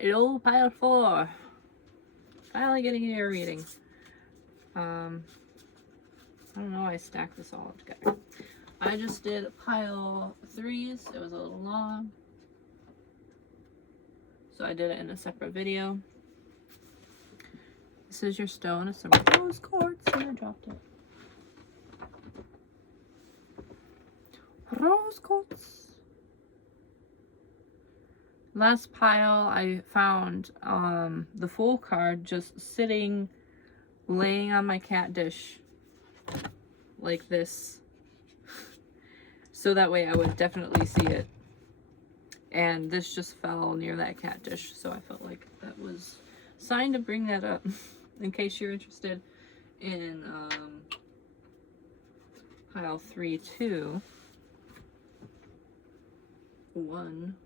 Hello, pile 4. Finally getting a reading. I don't know why I stacked this all together. I just did pile 3s. It was a little long, so I did it in a separate video. This is your stone. It's some rose quartz, and I dropped it. Rose quartz. Last pile, I found the Fool card just sitting, laying on my cat dish like this. So that way I would definitely see it. And this just fell near that cat dish, so I felt like that was a sign to bring that up in case you're interested in pile 3 too. 1.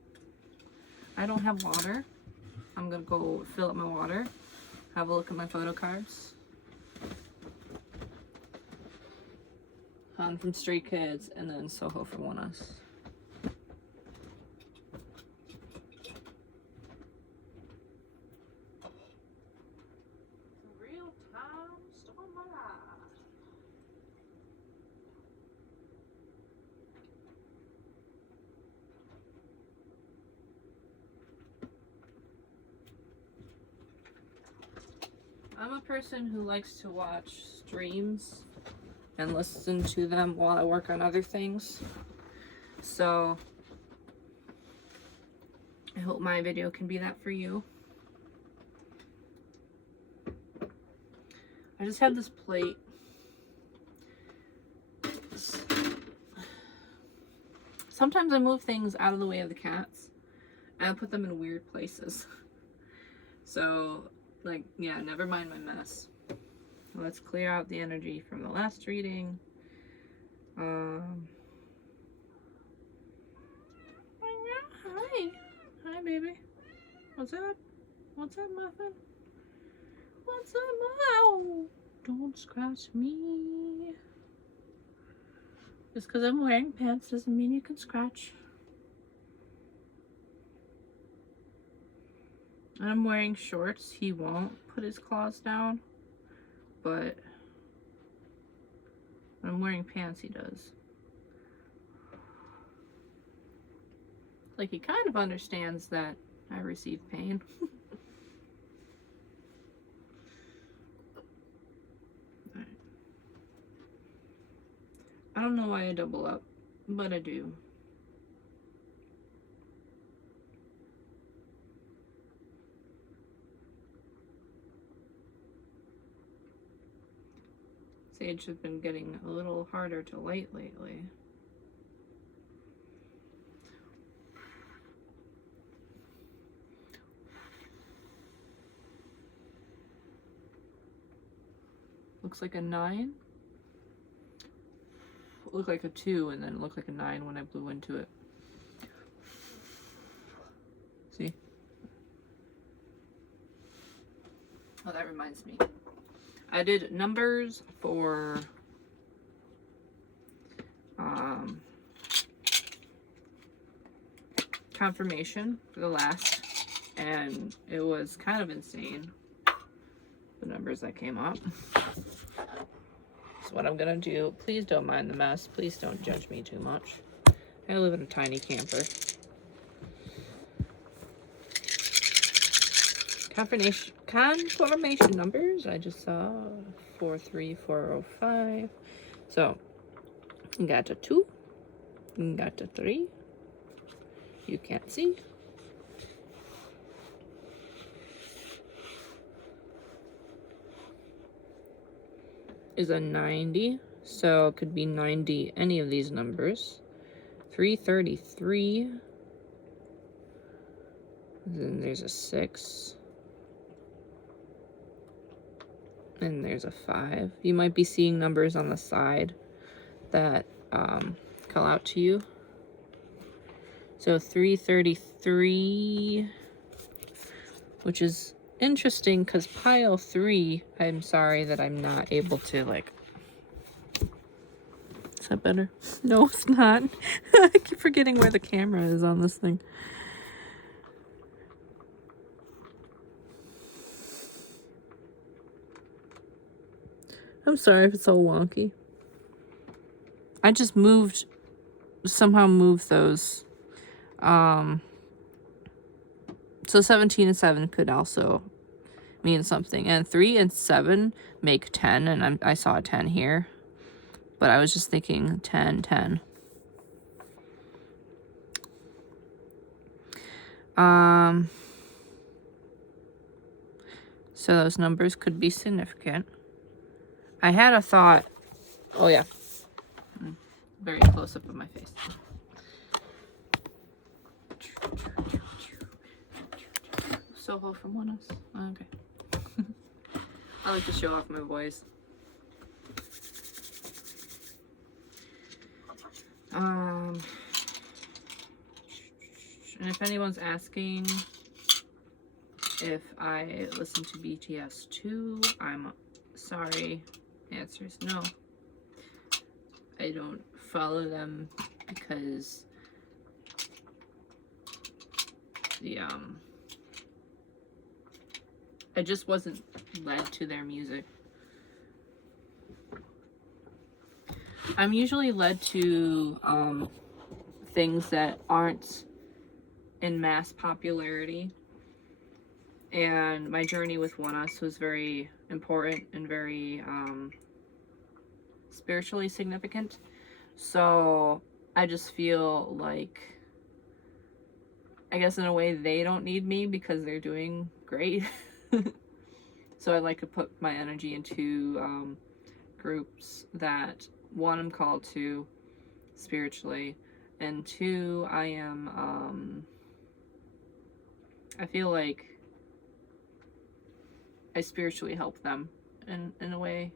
I don't have water. I'm gonna go fill up my water, have a look at my photo cards. Han from Stray Kids, and then Soho from One Us. Real time storm my life. I'm a person who likes to watch streams and listen to them while I work on other things. So I hope my video can be that for you. I just have this plate. Sometimes I move things out of the way of the cats and I put them in weird places. So, like, yeah, never mind my mess. Let's clear out the energy from the last reading. Hi. Hi, baby. What's up? What's up, Muffin? What's up, Muffin? Don't scratch me. Just because I'm wearing pants doesn't mean you can scratch. And I'm wearing shorts. He won't put his claws down. But when I'm wearing pants, he does. Like, he kind of understands that I receive pain. Right. I don't know why I double up, but I do. Sage has been getting a little harder to light lately. Looks like a 9. It looked like a 2 and then it looked like a 9 when I blew into it. See? Oh, that reminds me. I did numbers for confirmation for the last, and it was kind of insane, the numbers that came up. So what I'm gonna do, please don't mind the mess, please don't judge me too much. I live in a tiny camper. Confirmation numbers, I just saw 43405. So, got a 2, got a 3, you can't see. Is a 90, so it could be 90, any of these numbers. 333, then there's a 6. And there's a 5. You might be seeing numbers on the side that call out to you. So 333, which is interesting because pile 3, I'm sorry that I'm not able to, like, is that better? No, it's not. I keep forgetting where the camera is on this thing. I'm sorry if it's all wonky. I just somehow moved those. So 17 and 7 could also mean something. And 3 and 7 make 10, and I saw a 10 here. But I was just thinking 10, 10. So those numbers could be significant. I had a thought. Oh, yeah. Very close up of my face. Soho from One Us. Okay. I like to show off my voice. And if anyone's asking if I listen to BTS too, I'm sorry. The answer is no. I don't follow them because I just wasn't led to their music. I'm usually led to things that aren't in mass popularity, and my journey with One Us was very important and very spiritually significant. So I just feel like, I guess in a way, they don't need me because they're doing great. So I like to put my energy into groups that, one, I'm called to spiritually, and two, I feel like I spiritually help them in a way.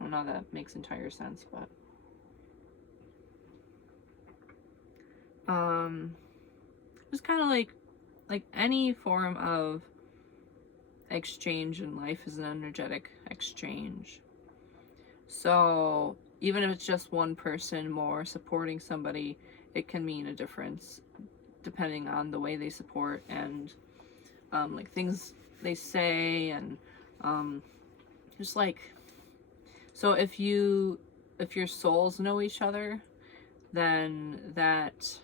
I don't know if that makes entire sense, but it's kind of like any form of exchange in life is an energetic exchange. So even if it's just one person more supporting somebody, it can mean a difference depending on the way they support and like things they say, and just like, so if your souls know each other, then that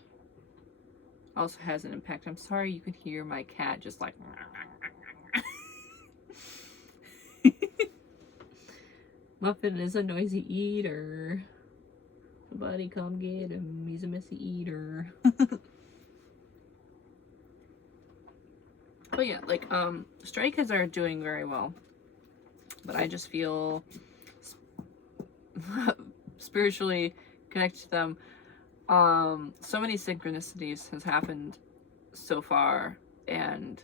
also has an impact. I'm sorry you can hear my cat just like Muffin is a noisy eater. Somebody come get him. He's a messy eater. But yeah, like Stray Kids are doing very well. But I just feel spiritually connected to them. So many synchronicities has happened so far, and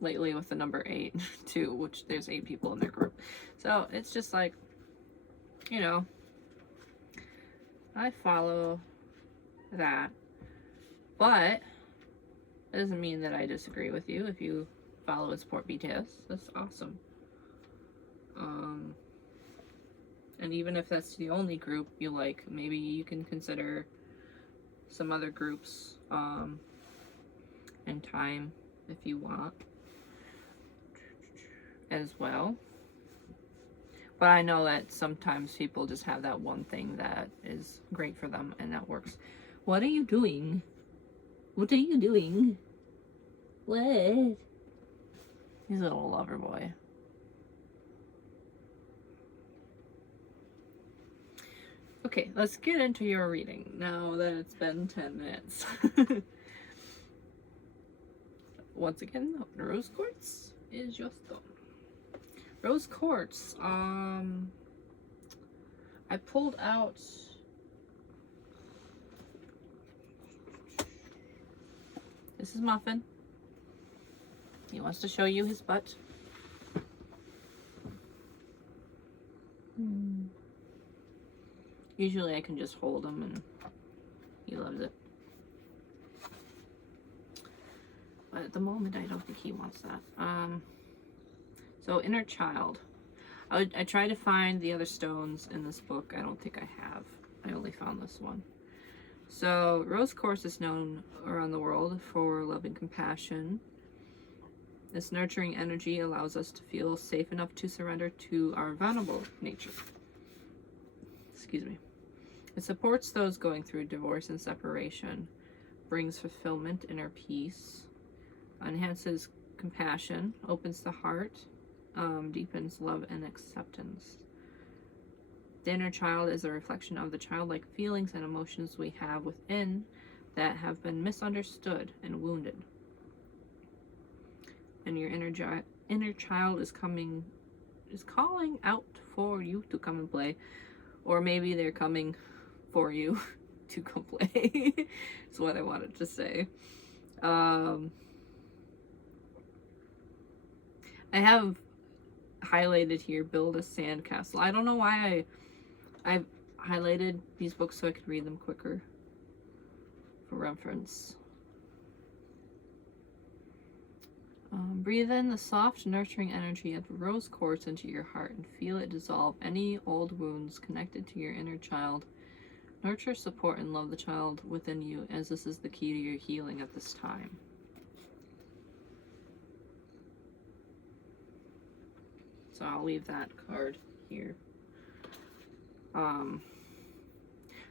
lately with the number 8 too, which there's 8 people in their group. So it's just like, you know, I follow that, but it doesn't mean that I disagree with you if you follow and support BTS. That's awesome. And even if that's the only group you like, maybe you can consider some other groups in time if you want as well. But I know that sometimes people just have that one thing that is great for them and that works. What are you doing? What are you doing? What? He's a little lover boy. Okay, let's get into your reading now that it's been 10 minutes. Once again, Rose Quartz is your stone. Rose Quartz, I pulled out this is Muffin. He wants to show you his butt. Usually I can just hold him and he loves it. But at the moment I don't think he wants that. So Inner Child. I tried to find the other stones in this book. I don't think I have. I only found this one. So Rose Quartz is known around the world for love and compassion. This nurturing energy allows us to feel safe enough to surrender to our vulnerable nature. Excuse me. It supports those going through divorce and separation, brings fulfillment, inner peace, enhances compassion, opens the heart, deepens love and acceptance. The inner child is a reflection of the childlike feelings and emotions we have within that have been misunderstood and wounded. And your inner child is calling out for you to come and play, or maybe they're coming for you to come play. Is what I wanted to say. I have highlighted here, build a sandcastle. I don't know why I've highlighted these books so I could read them quicker for reference. Breathe in the soft, nurturing energy of rose quartz into your heart and feel it dissolve any old wounds connected to your inner child. Nurture, support, and love the child within you, as this is the key to your healing at this time. So I'll leave that card here.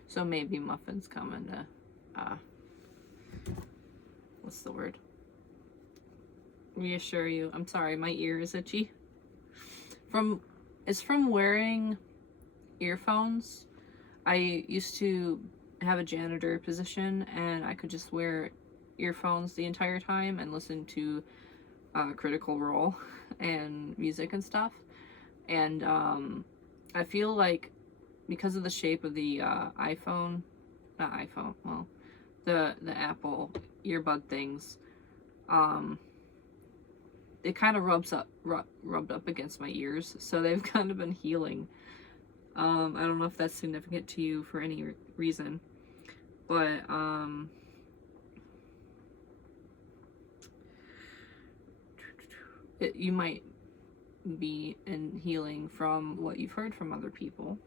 So maybe Muffin's coming to, what's the word? Reassure you. I'm sorry, my ear is itchy. It's from wearing earphones. I used to have a janitor position and I could just wear earphones the entire time and listen to Critical Role and music and stuff. And I feel like because of the shape of the the Apple earbud things, it kind of rubbed up against my ears, so they've kind of been healing. I don't know if that's significant to you for any reason, but you might be in healing from what you've heard from other people.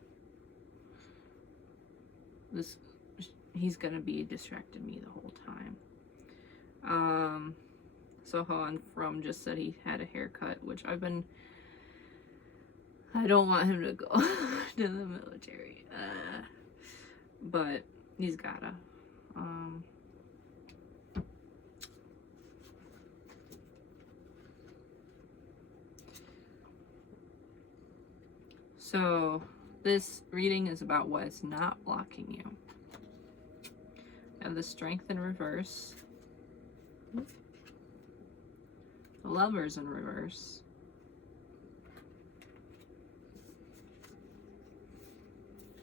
He's gonna be distracting me the whole time. Sohan From just said he had a haircut, which I don't want him to go to the military, but he's gotta. So this reading is about what is not blocking you. And the Strength in reverse. The Lovers in reverse.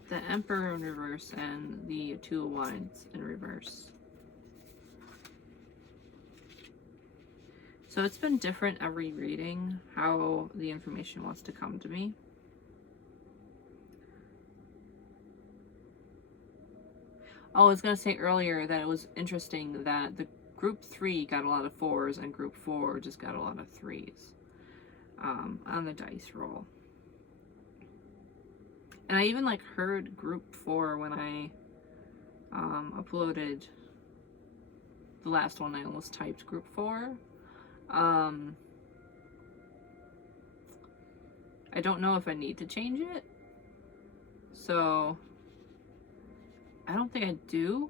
The Emperor in reverse, and the Two of Wands in reverse. So it's been different every reading, how the information wants to come to me. Oh, I was going to say earlier that it was interesting that the group 3 got a lot of 4s and group 4 just got a lot of 3s on the dice roll. And I even heard group 4 when I uploaded the last one. I almost typed group 4. I don't know if I need to change it. So I don't think I do.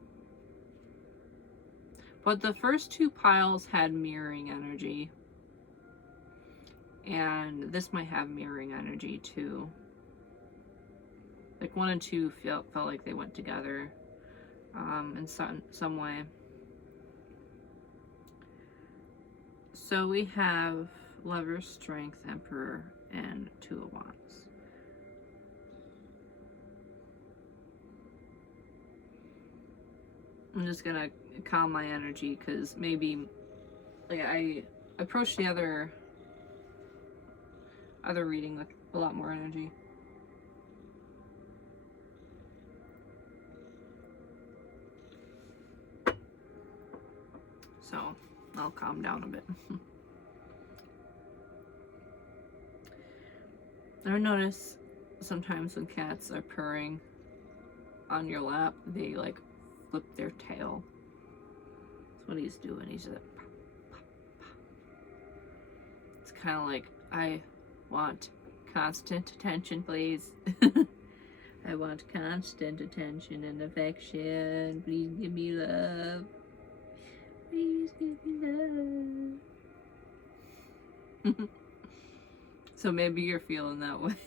But the first 2 piles had mirroring energy. And this might have mirroring energy too. 1 and 2 felt like they went together in some way. So we have Lovers, Strength, Emperor, and Two of Wands. I'm just gonna calm my energy because maybe I approached the other reading with a lot more energy. So I'll calm down a bit. I notice sometimes when cats are purring on your lap, they flip their tail. That's what he's doing. He's like, pop, pop, pop. kind of like, I want constant attention, please. I want constant attention and affection. Please give me love. Please give me love. So maybe you're feeling that way.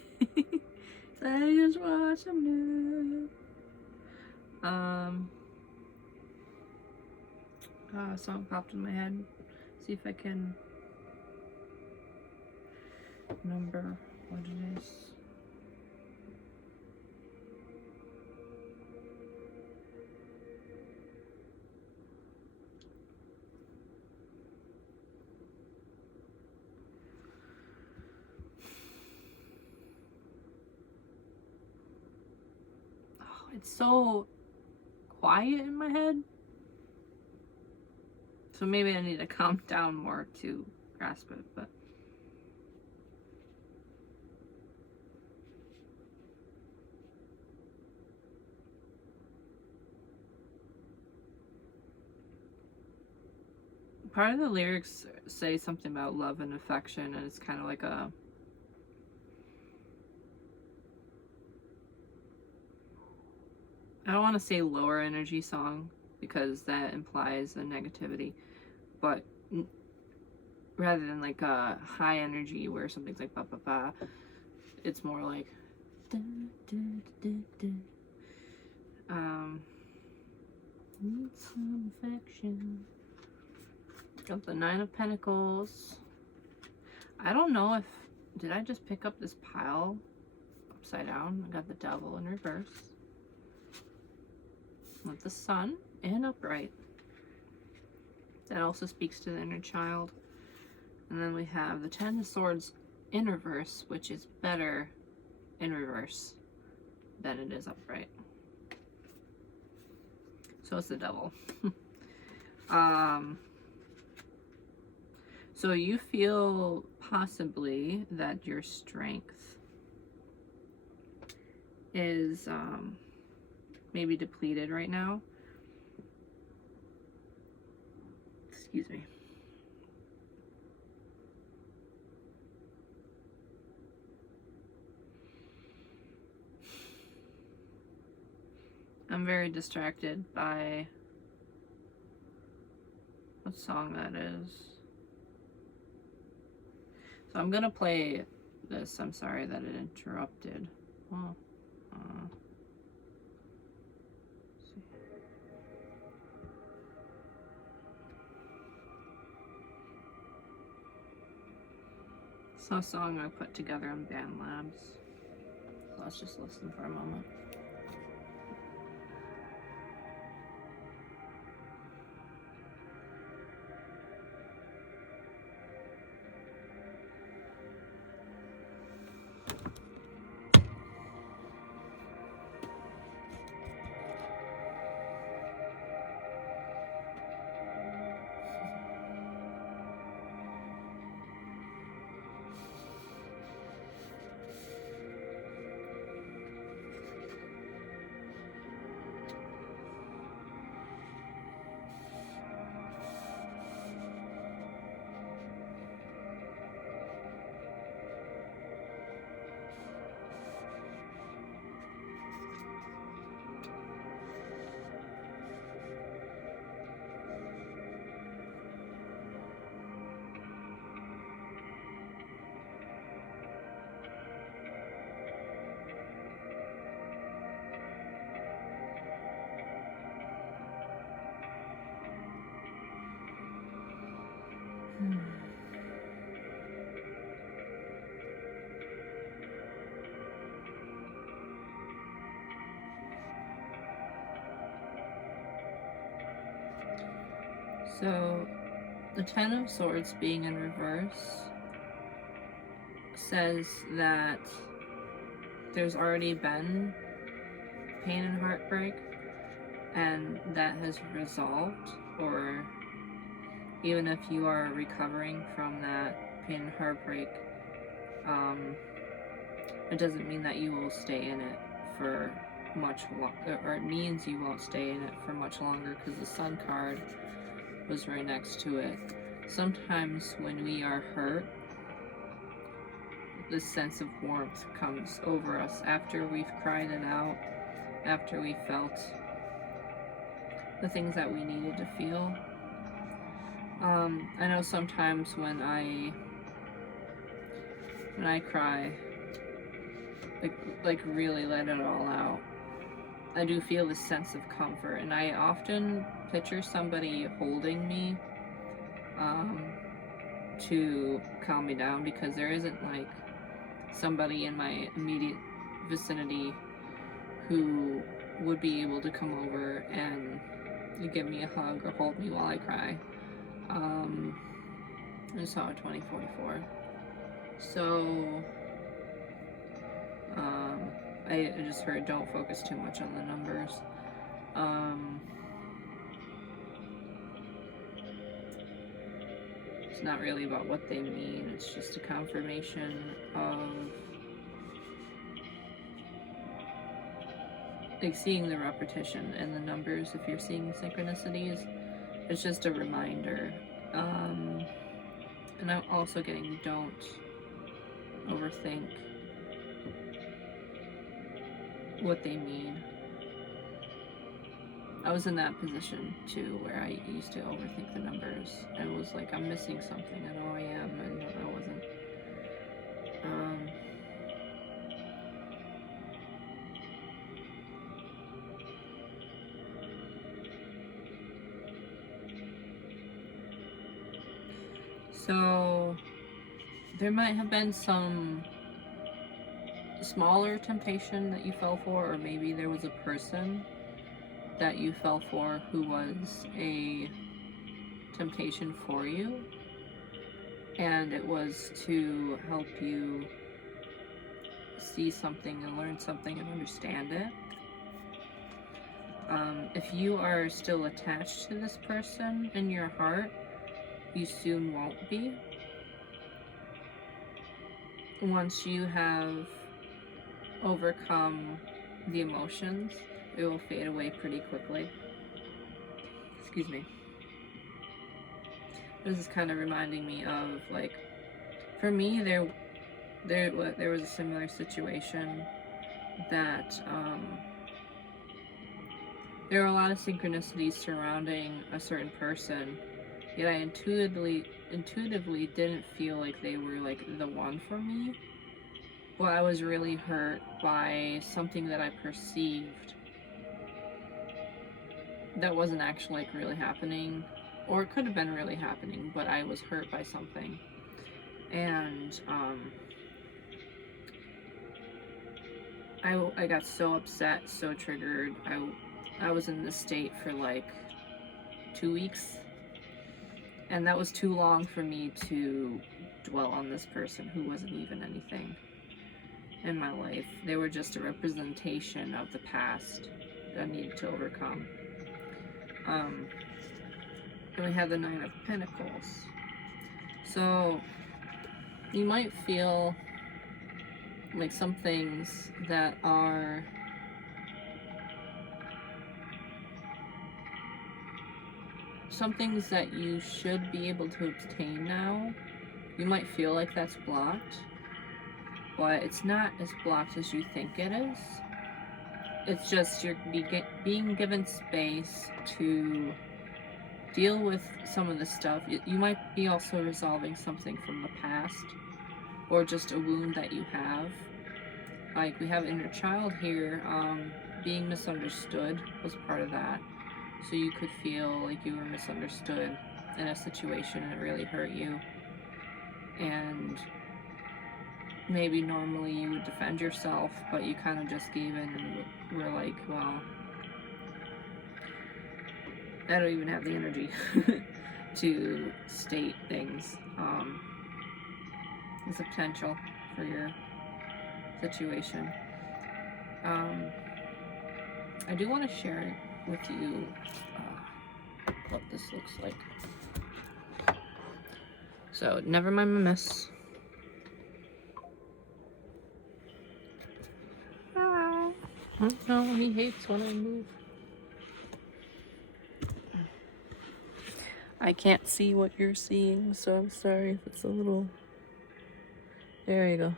So I just want some love. A song popped in my head. See if I can number what it is. Oh, it's so quiet in my head. So maybe I need to calm down more to grasp it, but part of the lyrics say something about love and affection, and it's kind of like a I don't want to say lower energy song because that implies a negativity, but rather than like a high energy where something's like ba ba ba, it's more like da, da, da, da. Need some affection. Got the 9 of Pentacles. I don't know if did I just pick up this pile upside down? I got the Devil in reverse with the Sun and upright. That also speaks to the inner child. And then we have the 10 of Swords in reverse, which is better in reverse than it is upright. So it's the Devil. So you feel possibly that your strength is maybe depleted right now. Excuse me. I'm very distracted by what song that is. So I'm gonna play this. I'm sorry that it interrupted. Oh, it's a song I put together on BandLabs. So let's just listen for a moment. So, the 10 of Swords being in reverse says that there's already been pain and heartbreak, and that has resolved, or even if you are recovering from that pain and heartbreak, it doesn't mean that you will stay in it for much longer, or it means you won't stay in it for much longer, because the Sun card was right next to it. Sometimes when we are hurt, this sense of warmth comes over us after we've cried it out, after we felt the things that we needed to feel. I know sometimes when I cry, like really let it all out, I do feel this sense of comfort, and I often picture somebody holding me to calm me down, because there isn't like somebody in my immediate vicinity who would be able to come over and give me a hug or hold me while I cry. I saw 2044. So I just heard don't focus too much on the numbers. It's not really about what they mean, it's just a confirmation of like seeing the repetition and the numbers. If you're seeing synchronicities, it's just a reminder. And I'm also getting don't overthink what they mean. I was in that position too, where I used to overthink the numbers. I was like, I'm missing something. I know I am, and I wasn't. So there might have been some smaller temptation that you fell for, or maybe there was a person that you fell for who was a temptation for you, and it was to help you see something and learn something and understand it. If you are still attached to this person in your heart, you soon won't be. Once you have overcome the emotions, it will fade away pretty quickly. Excuse me. This is kind of reminding me of, like, for me, there was a similar situation that there were a lot of synchronicities surrounding a certain person, yet I intuitively didn't feel like they were like the one for me. But I was really hurt by something that I perceived that wasn't actually like really happening, or it could have been really happening, but I was hurt by something. And I got so upset, so triggered. I was in this state for like 2 weeks, and that was too long for me to dwell on this person who wasn't even anything in my life. They were just a representation of the past that I needed to overcome. And we have the Nine of Pentacles. So you might feel like some things that are some things that you should be able to obtain now, you might feel like that's blocked, but it's not as blocked as you think it is. It's just you're being given space to deal with some of the stuff. You might be also resolving something from the past, or just a wound that you have. Like, we have inner child here. Being misunderstood was part of that. So you could feel like you were misunderstood in a situation and it really hurt you. And maybe normally you would defend yourself, but you kind of just gave in and were like, well, I don't even have the energy to state things. There's a potential for your situation. I do want to share it with you what this looks like. So, never mind my mess. No, he hates when I move. I can't see what you're seeing, so I'm sorry if it's a little... There you go.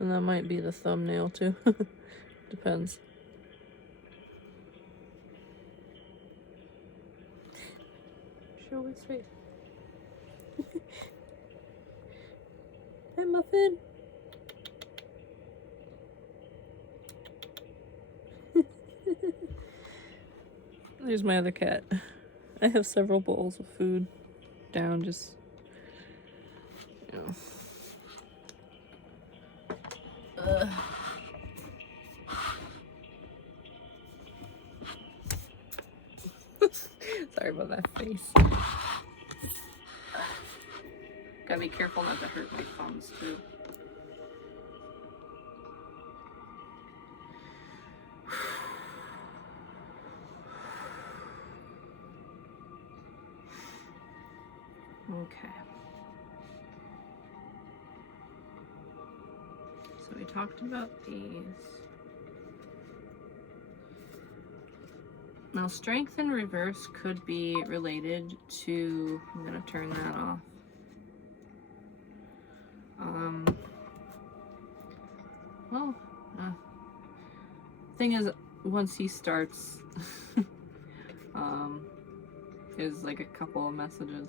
And that might be the thumbnail too. Depends. Show his face. Hi, Muffin. There's my other cat. I have several bowls of food down, just, you know. Sorry about that face. Gotta be careful not to hurt my thumbs too. Okay. So we talked about these. Now, strength in reverse could be related to, I'm gonna turn that off. Well, thing is, once he starts, there's like a couple of messages.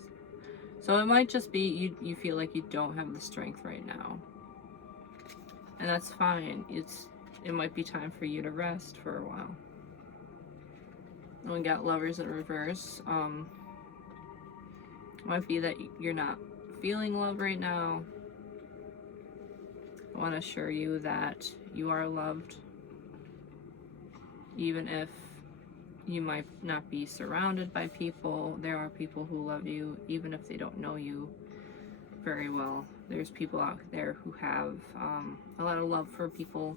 So it might just be you feel like you don't have the strength right now. And that's fine. It might be time for you to rest for a while. And we got Lovers in reverse. It might be that you're not feeling love right now. I want to assure you that you are loved. Even if you might not be surrounded by people, there are people who love you, even if they don't know you very well. There's people out there who have a lot of love for people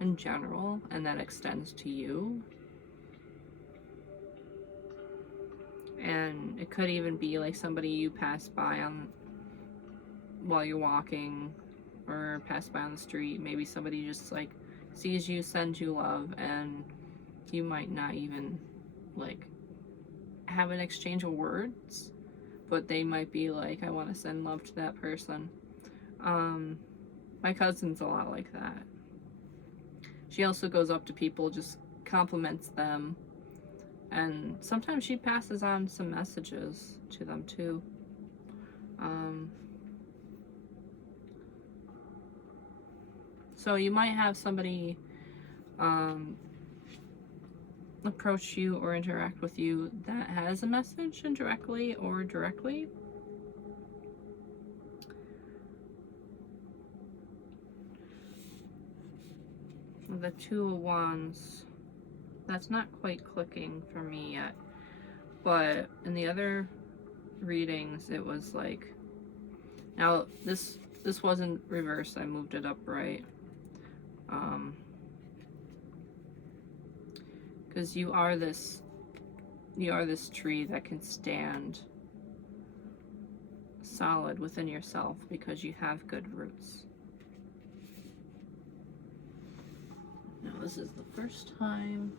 in general, and that extends to you. And it could even be like somebody you pass by on while you're walking, or pass by on the street. Maybe somebody just like sees you, sends you love, and you might not even like have an exchange of words, but they might be like, I want to send love to that person. My cousin's a lot like that. She also goes up to people, just compliments them, and sometimes she passes on some messages to them too. So you might have somebody approach you or interact with you that has a message indirectly or directly. The Two of Wands, that's not quite clicking for me yet, but in the other readings it was like, now this wasn't reversed, I moved it upright, because you are this tree that can stand solid within yourself because you have good roots. Now this is the first time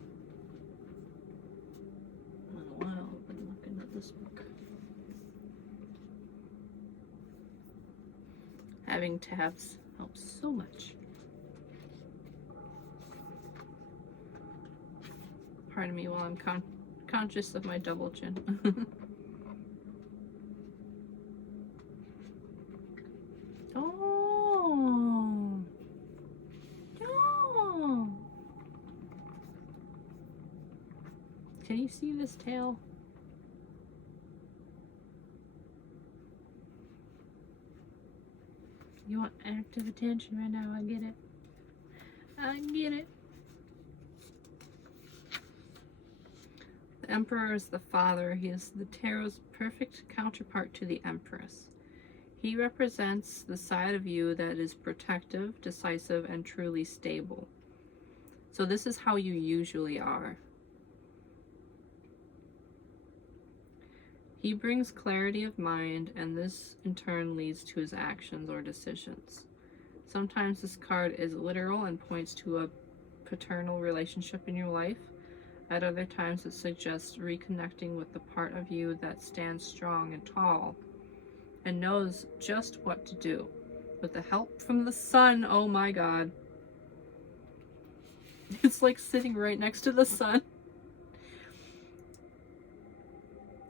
in a while I've been looking at this book. Having tabs helps so much. Pardon me while I'm conscious of my double chin. Oh. Oh. Can you see this tail? You want active attention right now, I get it. I get it. The Emperor is the father. He is the tarot's perfect counterpart to the Empress. He represents the side of you that is protective, decisive, and truly stable. So this is how you usually are. He brings clarity of mind, and this in turn leads to his actions or decisions. Sometimes this card is literal and points to a paternal relationship in your life. At other times it suggests reconnecting with the part of you that stands strong and tall and knows just what to do. With the help from the sun, oh my god. It's like sitting right next to the sun.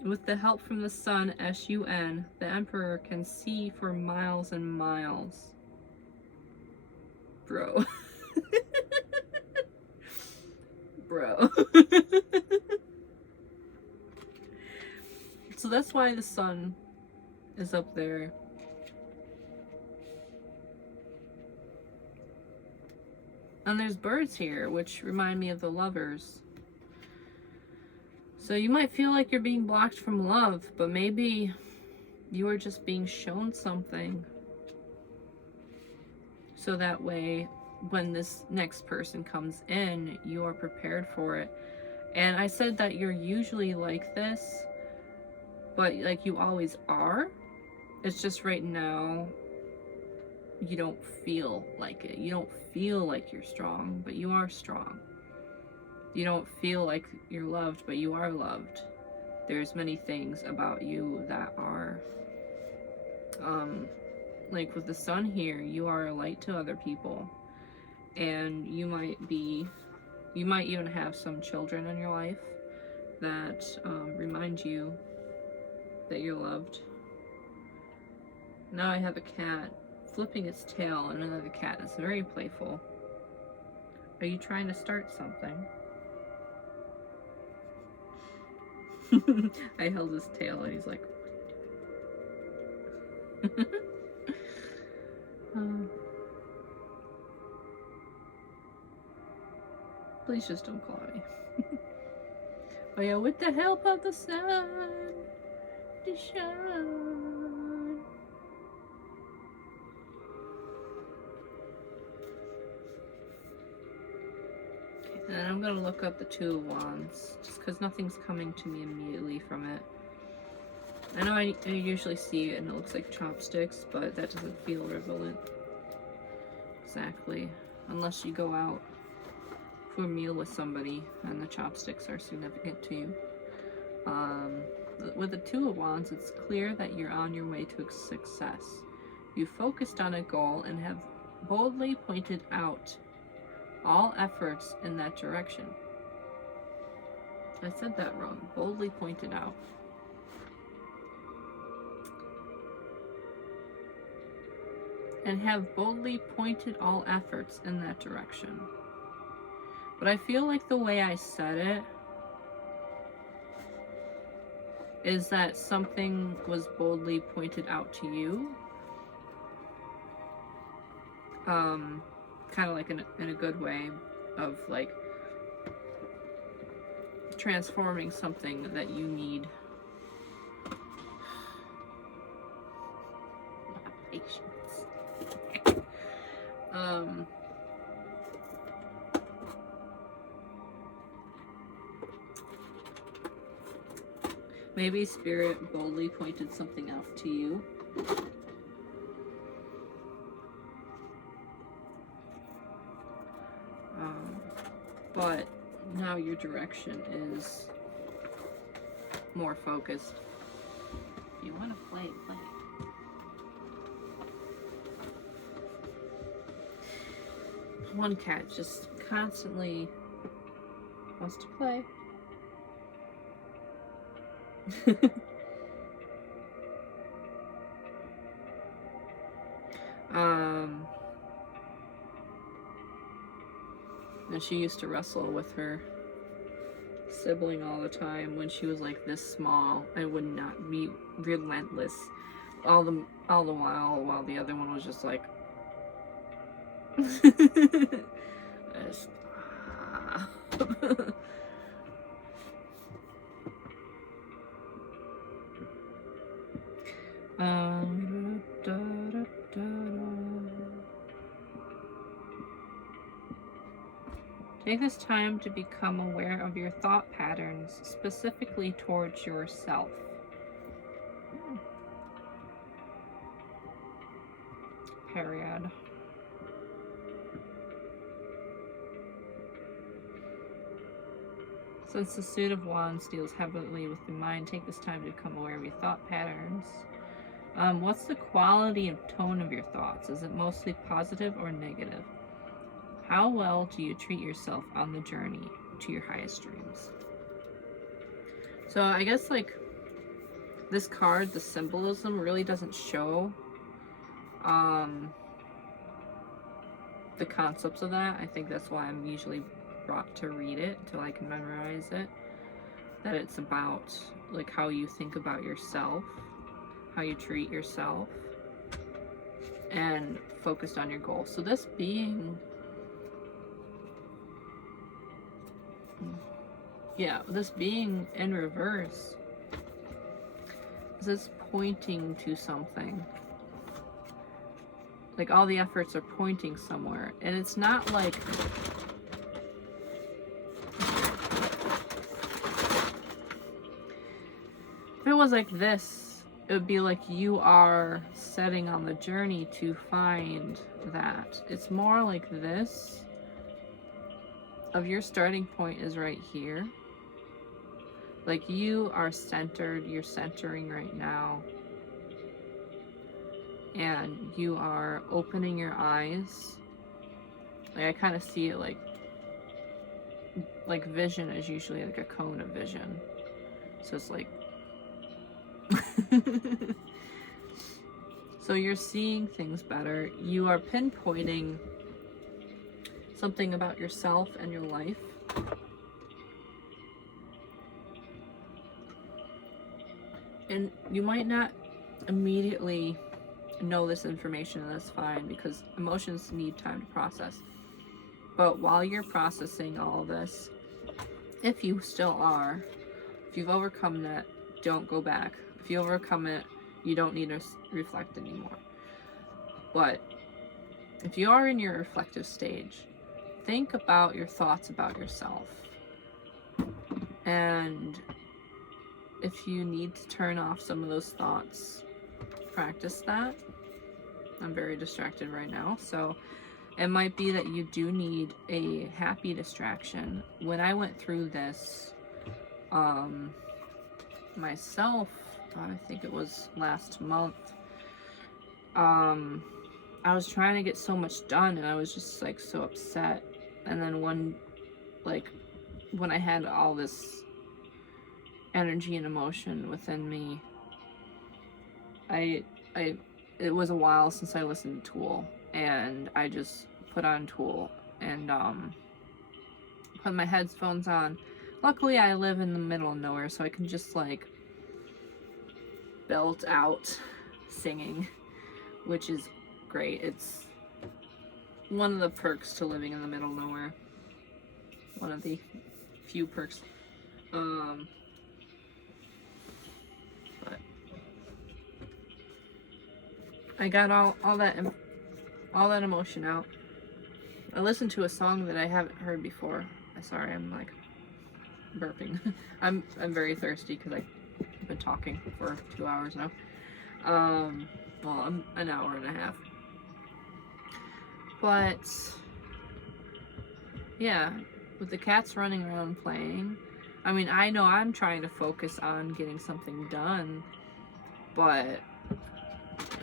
With the help from the sun, S-U-N, the Emperor can see for miles and miles. Bro. Bro. So that's why the sun is up there. And there's birds here, which remind me of the lovers. So you might feel like you're being blocked from love, but maybe you are just being shown something. So that way, when this next person comes in, you are prepared for it. And I said that you're usually like this, but like you always are. It's just right now, you don't feel like it. You don't feel like you're strong, but you are strong. You don't feel like you're loved, but you are loved. There's many things about you that are, like with the sun here, you are a light to other people. And you might even have some children in your life that remind you that you're loved. Now I have a cat flipping its tail, and another cat is very playful. Are you trying to start something? I held his tail and he's like, please just don't call me. Oh yeah, with the help of the sun to shine. Okay, and I'm gonna look up the Two of Wands, just because nothing's coming to me immediately from it. I know I usually see it and it looks like chopsticks, but that doesn't feel relevant exactly, unless you go out for a meal with somebody and the chopsticks are significant to you. With the Two of Wands, it's clear that you're on your way to success. You focused on a goal and have boldly pointed out all efforts in that direction. I said that wrong. Boldly pointed out. And have boldly pointed all efforts in that direction. But I feel like the way I said it is that something was boldly pointed out to you. Kind of like in a good way of like transforming something that you need. Patience. Maybe Spirit boldly pointed something out to you. But now your direction is more focused. If you want to play, play. One cat just constantly wants to play. And she used to wrestle with her sibling all the time when she was like this small and would not be relentless all the while the other one was just like Take this time to become aware of your thought patterns, specifically towards yourself. Period. Since the Suit of Wands deals heavily with the mind, take this time to become aware of your thought patterns. What's the quality and tone of your thoughts? Is it mostly positive or negative? How well do you treat yourself on the journey to your highest dreams? So I guess like this card, the symbolism really doesn't show the concepts of that. I think that's why I'm usually brought to read it until I can memorize it. That it's about like how you think about yourself, how you treat yourself, and focused on your goals. So this being, yeah, this being in reverse, this is pointing to something. Like all the efforts are pointing somewhere. And it's not like, if it was like this, it would be like you are setting on the journey to find that. It's more like this, of your starting point is right here. Like you are centered, you're centering right now. And you are opening your eyes. Like I kind of see it like vision is usually like a cone of vision. So it's like so you're seeing things better. You are pinpointing something about yourself and your life. And you might not immediately know this information, and that's fine because emotions need time to process. But while you're processing all of this, if you still are, if you've overcome that, don't go back. If you overcome it, you don't need to reflect anymore. But if you are in your reflective stage, think about your thoughts about yourself. And if you need to turn off some of those thoughts, practice that. I'm very distracted right now, so it might be that you do need a happy distraction. When I went through this myself, I think it was last month, I was trying to get so much done and I was just like so upset. And then when I had all this energy and emotion within me, it was a while since I listened to Tool, and I just put on Tool and put my headphones on. Luckily I live in the middle of nowhere, so I can just like belt out singing, which is great. It's one of the perks to living in the middle of nowhere. One of the few perks. But I got all that emotion out. I listened to a song that I haven't heard before. Sorry, I'm like burping. I'm very thirsty because I've been talking for 2 hours now. Well, I'm an hour and a half. But yeah, with the cats running around playing, I mean, I know I'm trying to focus on getting something done, but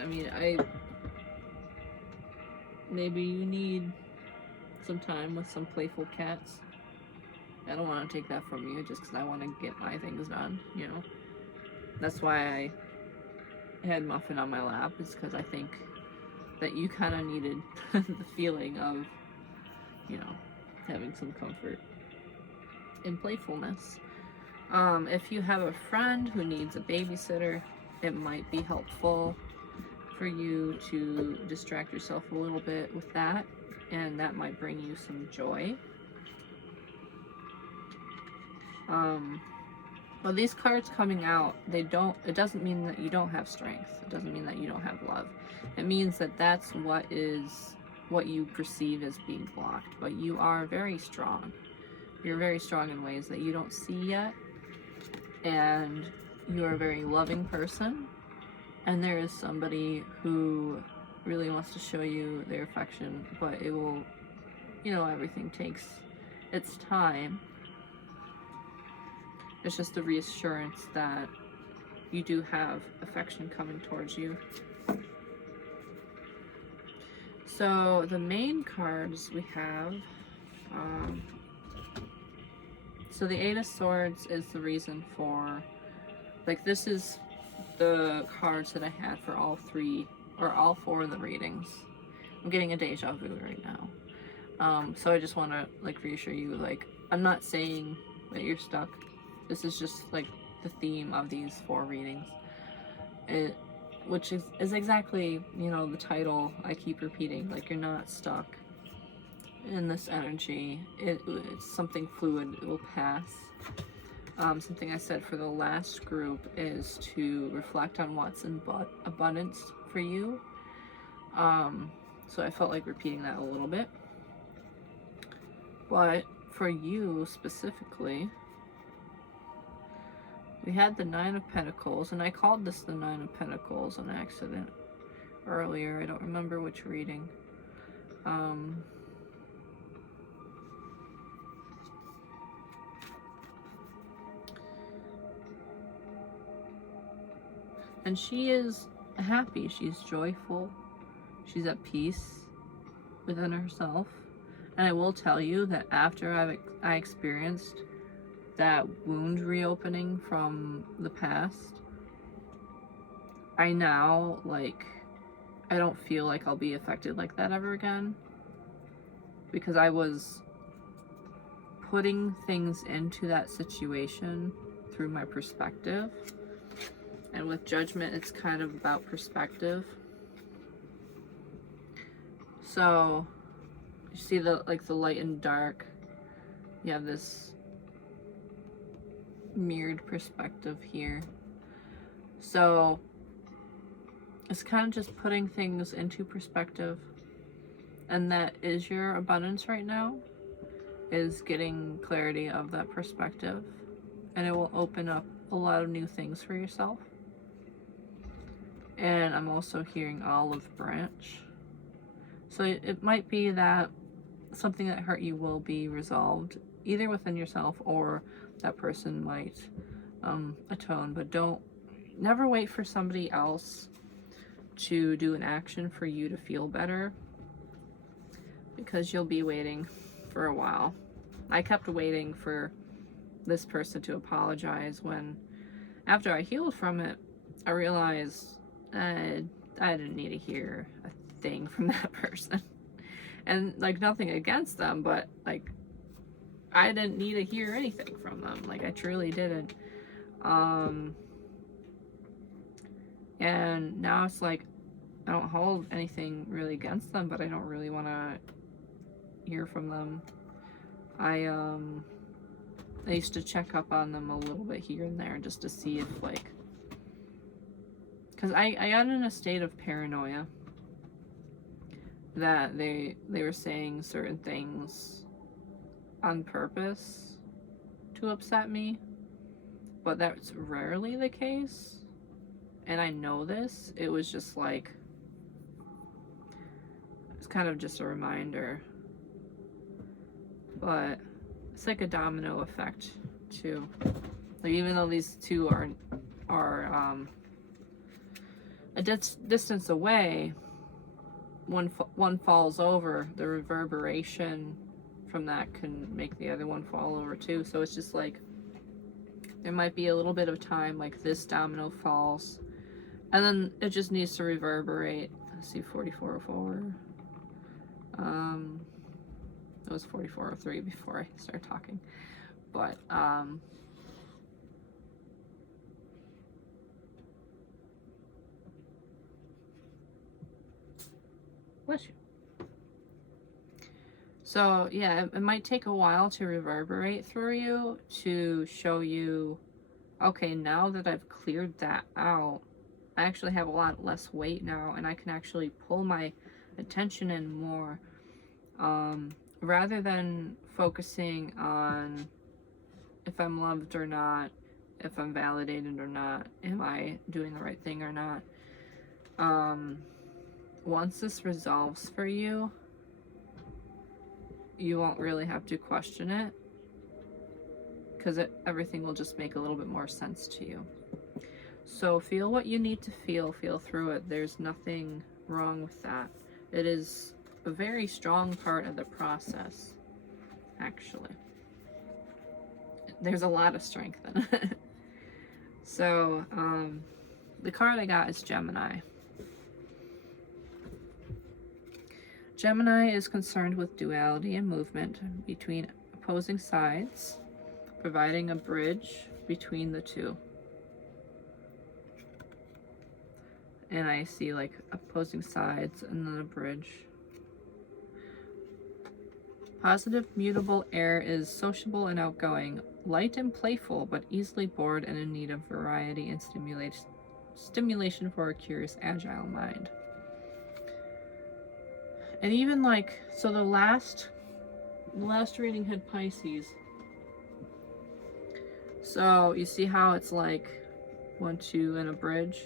I mean, maybe you need some time with some playful cats. I don't want to take that from you just because I want to get my things done, you know. That's why I had Muffin on my lap, is because I think that you kind of needed the feeling of, you know, having some comfort and playfulness. If you have a friend who needs a babysitter, it might be helpful for you to distract yourself a little bit with that, and that might bring you some joy. But these cards coming out, it doesn't mean that you don't have strength. It doesn't mean that you don't have love. It means that that's what you perceive as being blocked. But you are very strong. You're very strong in ways that you don't see yet. And you're a very loving person. And there is somebody who really wants to show you their affection, but it will, you know, everything takes its time. It's just the reassurance that you do have affection coming towards you. So the main cards we have, so the Eight of Swords is the reason for, like, this is the cards that I had for all three or all four of the readings. I'm getting a deja vu right now. So I just want to, like, reassure you, like, I'm not saying that you're stuck. This is just, like, the theme of these four readings. Which is exactly, you know, the title I keep repeating. Like, you're not stuck in this energy. It's something fluid. It will pass. Something I said for the last group is to reflect on what's in abundance for you. So I felt like repeating that a little bit. But for you specifically, we had the Nine of Pentacles, and I called this the Nine of Pentacles on accident earlier. I don't remember which reading. And she is happy, she's joyful, she's at peace within herself. And I will tell you that after I experienced that wound reopening from the past, I now, like, I don't feel like I'll be affected like that ever again, because I was putting things into that situation through my perspective. And with judgment, it's kind of about perspective. So you see the light and dark. You have this mirrored perspective here. So it's kind of just putting things into perspective. And that is your abundance right now, is getting clarity of that perspective. And it will open up a lot of new things for yourself. And I'm also hearing olive branch. So it might be that something that hurt you will be resolved, either within yourself or that person might atone. But never wait for somebody else to do an action for you to feel better, because you'll be waiting for a while. I kept waiting for this person to apologize when, after I healed from it, I realized I didn't need to hear a thing from that person. And, like, nothing against them, but, like, I didn't need to hear anything from them. Like, I truly didn't. And now it's like, I don't hold anything really against them, but I don't really want to hear from them. I used to check up on them a little bit here and there just to see if, like, because I got in a state of paranoia that they were saying certain things on purpose to upset me, but that's rarely the case. And I know this. It was just like, it's kind of just a reminder. But it's like a domino effect too. Like, even though these two are a distance away, one falls over, the reverberation from that can make the other one fall over too. So it's just like, there might be a little bit of time, like this domino falls, and then it just needs to reverberate. Let's see, 4404. It was 4403 before I started talking. But bless you. So yeah, it might take a while to reverberate through you, to show you, okay, now that I've cleared that out, I actually have a lot less weight now, and I can actually pull my attention in more, rather than focusing on if I'm loved or not, if I'm validated or not, am I doing the right thing or not. Once this resolves for you, you won't really have to question it, because everything will just make a little bit more sense to you. So feel what you need to feel through it. There's nothing wrong with that. It is a very strong part of the process, actually. There's a lot of strength in it. So, the card I got is Gemini. Gemini is concerned with duality and movement between opposing sides, providing a bridge between the two. And I see like opposing sides and then a bridge. Positive mutable air is sociable and outgoing, light and playful, but easily bored and in need of variety and stimulation for a curious, agile mind. And even like, so the last reading had Pisces. So you see how it's like 1, 2, and a bridge?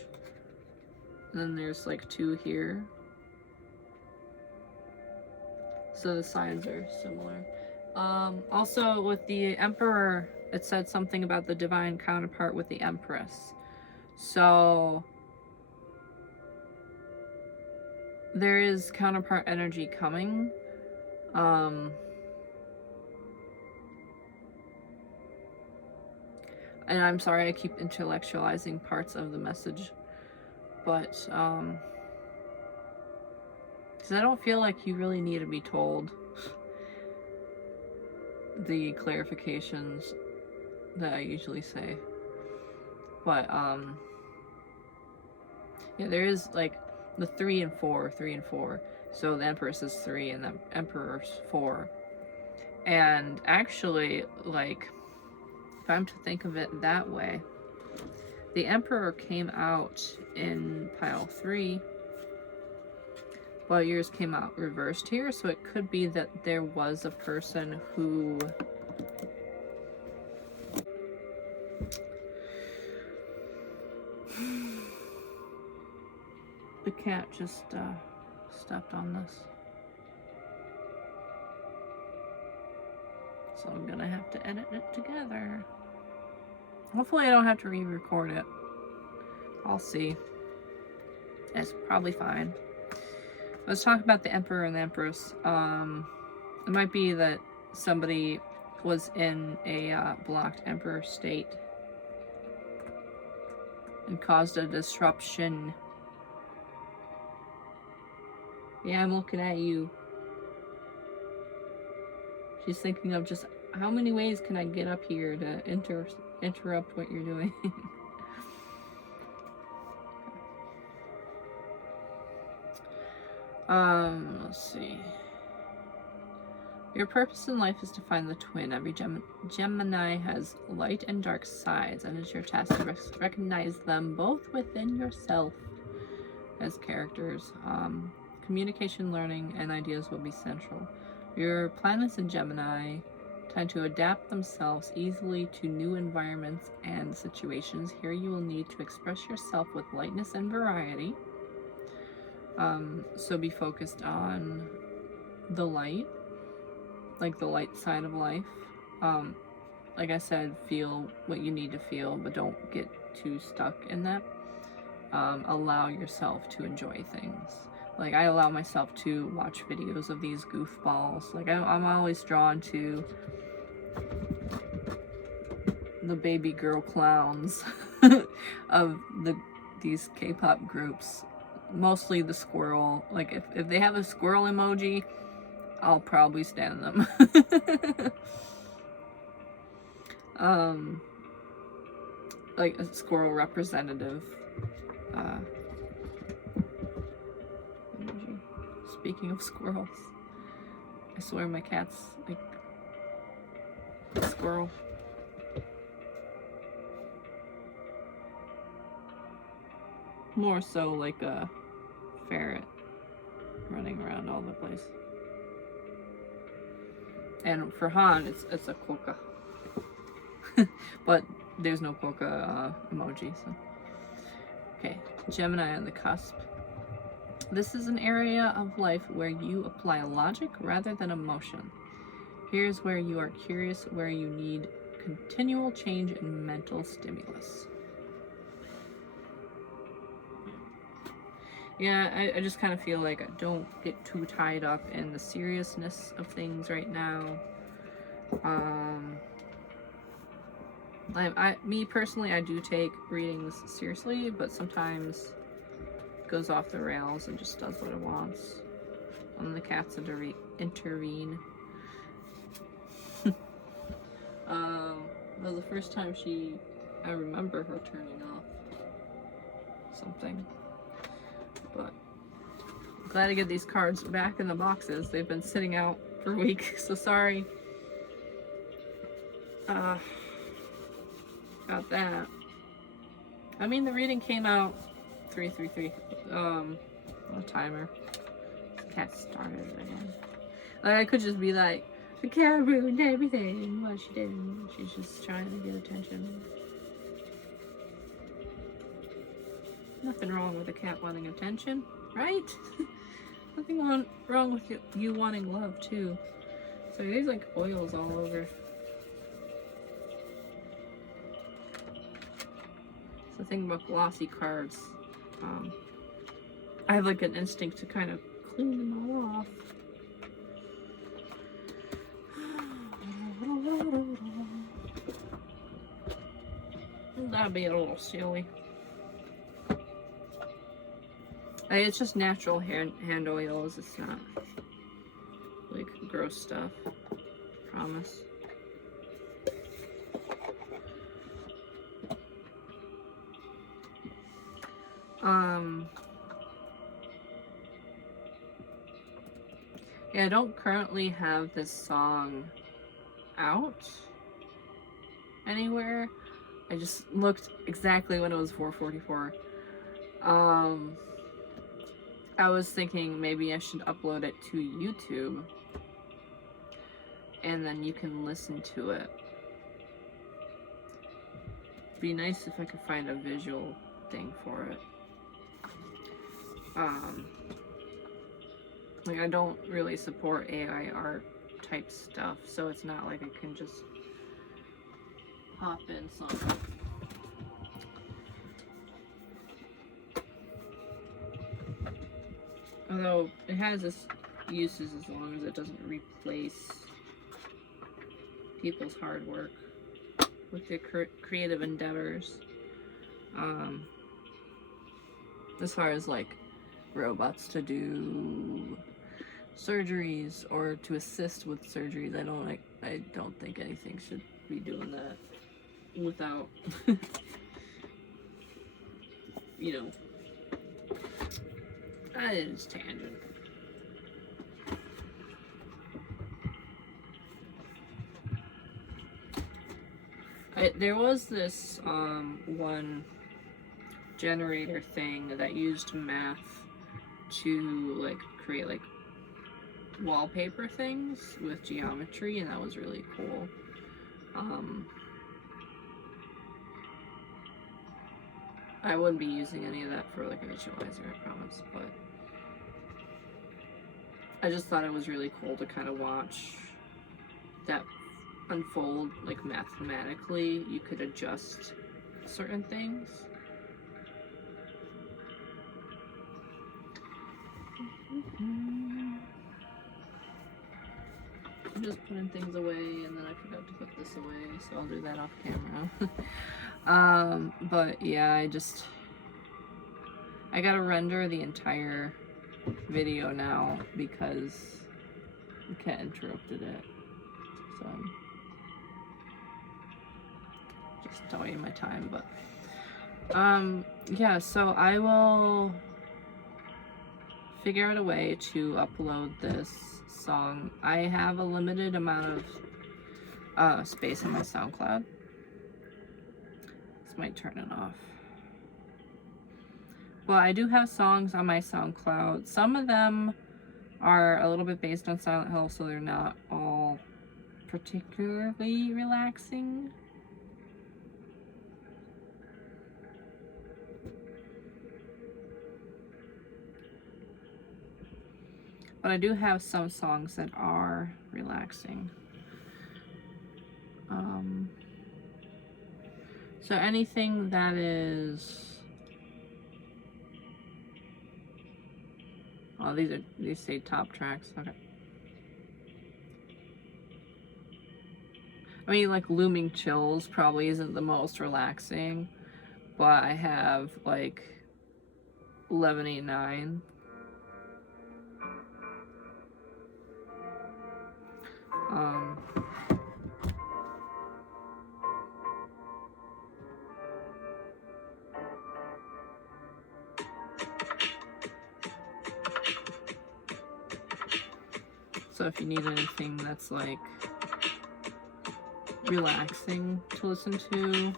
And then there's like 2 here. So the signs are similar. Also with the Emperor, it said something about the divine counterpart with the Empress. So there is counterpart energy coming. And I'm sorry I keep intellectualizing parts of the message, but because I don't feel like you really need to be told the clarifications that I usually say. But yeah, there is like the 3 and 4. So the Empress is 3 and the Emperor's 4. And actually, like, if I'm to think of it that way, the Emperor came out in pile 3, while yours came out reversed here, so it could be that there was a person who the cat just stepped on this. So I'm gonna have to edit it together. Hopefully I don't have to re-record it. I'll see. It's probably fine. Let's talk about the Emperor and the Empress. It might be that somebody was in a blocked Emperor state and caused a disruption. Yeah, I'm looking at you. She's thinking of just how many ways can I get up here to interrupt what you're doing. Let's see. Your purpose in life is to find the twin. Every Gemini has light and dark sides, and it's your task to recognize them both within yourself as characters. Communication, learning, and ideas will be central. Your planets in Gemini tend to adapt themselves easily to new environments and situations. Here you will need to express yourself with lightness and variety. So be focused on the light, like the light side of life. Like I said, feel what you need to feel, but don't get too stuck in that. Allow yourself to enjoy things. Like, I allow myself to watch videos of these goofballs. Like, I'm always drawn to the baby girl clowns of these K-pop groups. Mostly the squirrel. Like, if they have a squirrel emoji, I'll probably stand them. Like a squirrel representative. Speaking of squirrels, I swear my cat's like a squirrel. More so like a ferret running around all the place. And for Han, it's a quokka. But there's no quokka emoji, so. Okay, Gemini on the cusp. This is an area of life where you apply logic rather than emotion. Here's where you are curious, where you need continual change and mental stimulus. yeah, I just kind of feel like I don't get too tied up in the seriousness of things right now. Me personally, I do take readings seriously, but sometimes it goes off the rails and just does what it wants. And the cats intervene. That was the first time I remember her turning off something. But I'm glad to get these cards back in the boxes. They've been sitting out for a week, so sorry. About that. I mean, the reading came out 333. A timer. The cat started again. Like, I could just be like, the cat ruined everything. What she did. She's just trying to get attention. Nothing wrong with a cat wanting attention, right? Nothing wrong with you wanting love, too. So there's like oils all over. The thing about glossy cards, I have like an instinct to kind of clean them all off. That'd be a little silly. It's just natural hand oils. It's not like gross stuff. Promise. Yeah, I don't currently have this song out anywhere. I just looked exactly when it was 4:44. I was thinking maybe I should upload it to YouTube and then you can listen to it. Be nice if I could find a visual thing for it. Like, I don't really support AI art type stuff, so it's not like I can just pop in something. Although it has its uses as long as it doesn't replace people's hard work with their creative endeavors. As far as like robots to do surgeries or to assist with surgeries, I don't think anything should be doing that without you know, that is tangent. There was this one generator thing that used math to like create like wallpaper things with geometry, and that was really cool. I wouldn't be using any of that for like a visualizer, I promise, but I just thought it was really cool to kind of watch that unfold. Like mathematically, you could adjust certain things. I'm just putting things away, and then I forgot to put this away, so I'll do that off camera. But yeah, I gotta render the entire video now because the cat interrupted it. So I'm just telling you my time, but yeah, so I will figure out a way to upload this song. I have a limited amount of space in my SoundCloud. This might turn it off. Well, I do have songs on my SoundCloud. Some of them are a little bit based on Silent Hill, so they're not all particularly relaxing. But I do have some songs that are relaxing. So anything that is Oh, these say top tracks. Okay. I mean, like Looming Chills probably isn't the most relaxing, but I have like 1189. So if you need anything that's like relaxing to listen to.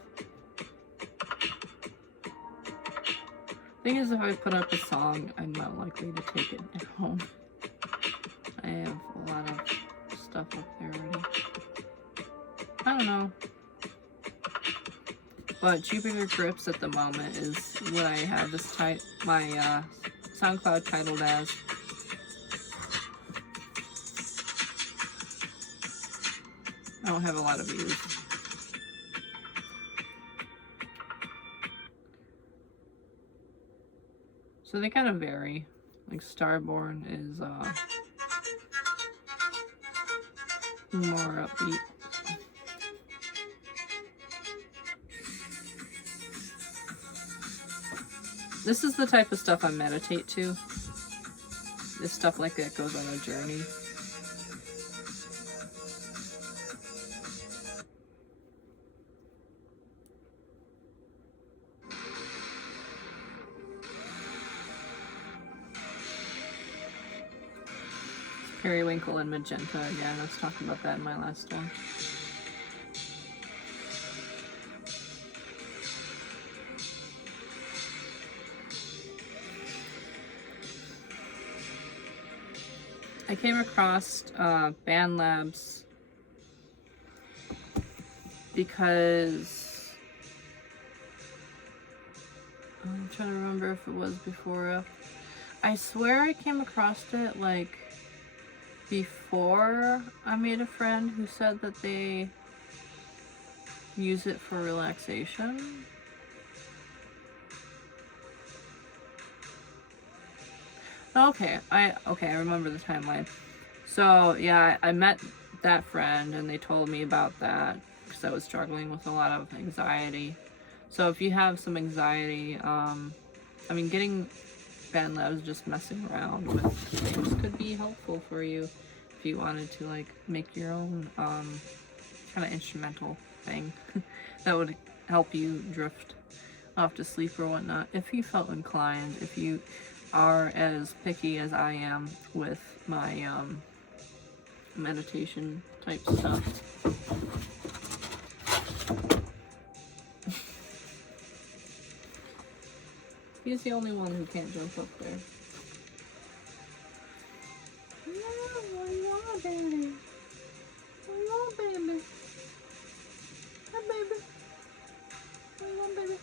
Thing is, if I put up a song, I'm not likely to take it at home. I have a lot of stuff up there already. I don't know. But Jupiter Grips at the moment is what I have this my SoundCloud titled as. I don't have a lot of views. So they kind of vary. Like Starborn is more upbeat. This is the type of stuff I meditate to. This stuff like that goes on a journey. Periwinkle and Magenta again. I was talking about that in my last one. I came across BandLabs because I'm trying to remember if it was before. I swear I came across it like before I made a friend who said that they use it for relaxation. Okay, I remember the timeline. So yeah, I met that friend and they told me about that because I was struggling with a lot of anxiety. So if you have some anxiety, I mean, getting BandLabs, just messing around with things could be helpful for you if you wanted to like make your own kind of instrumental thing that would help you drift off to sleep or whatnot if you felt inclined, if you are as picky as I am with my meditation type stuff. He's the only one who can't jump up there. What you want, baby? What you want, baby? Hi, baby. What you want, baby?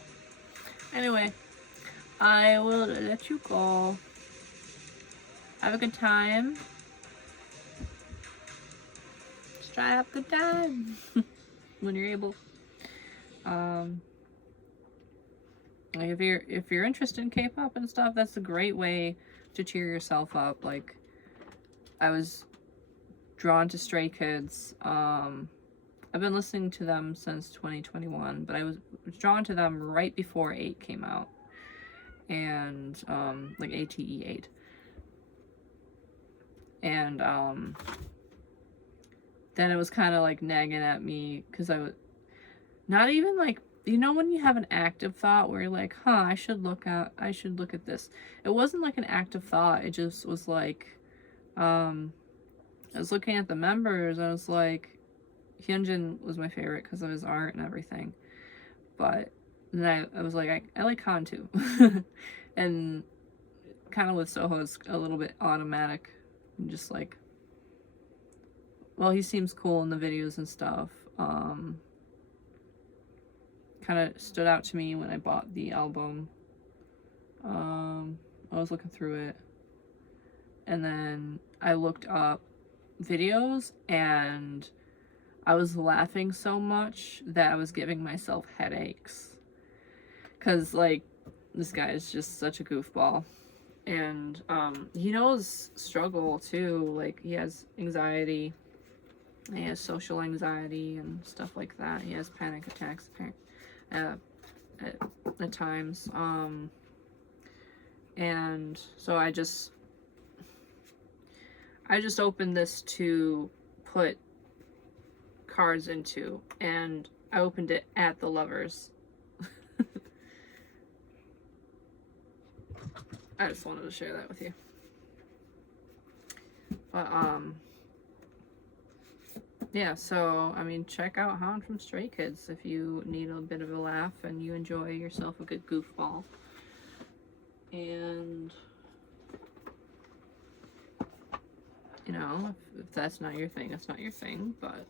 Anyway, I will let you go. Have a good time. Just try to have a good time when you're able. Like if you're interested in K-pop and stuff, that's a great way to cheer yourself up. Like I was drawn to Stray Kids. I've been listening to them since 2021, but I was drawn to them right before 8 came out. And like ATE8. And then it was kind of like nagging at me because I was not even like, you know, when you have an active thought where you're like, I should look at this. It wasn't like an active thought. It just was like, I was looking at the members and I was like, Hyunjin was my favorite because of his art and everything. But then I was like, I like Han too. And kind of with Soho, it's a little bit automatic. And just like, well, he seems cool in the videos and stuff. Kind of stood out to me when I bought the album. I was looking through it. And then I looked up videos and I was laughing so much that I was giving myself headaches. Because, like, this guy is just such a goofball. And he knows struggle too. Like, he has anxiety, he has social anxiety and stuff like that. He has panic attacks at times. And so I just opened this to put cards into, and I opened it at the Lovers. I just wanted to share that with you. But yeah, so I mean, check out Hound from Stray Kids if you need a bit of a laugh and you enjoy yourself a good goofball. And you know, if that's not your thing, that's not your thing, but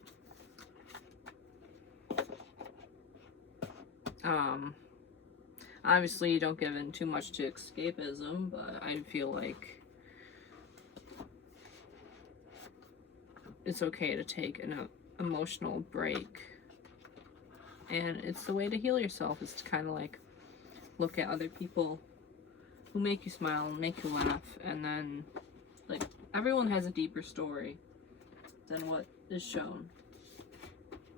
obviously you don't give in too much to escapism, but I feel like it's okay to take an emotional break. And it's the way to heal yourself, is to kind of like look at other people who make you smile and make you laugh, and then like everyone has a deeper story than what is shown.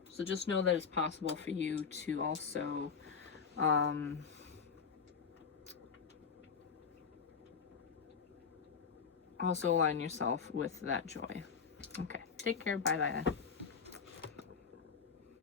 So just know that it's possible for you to also align yourself with that joy. Okay, take care. Bye bye.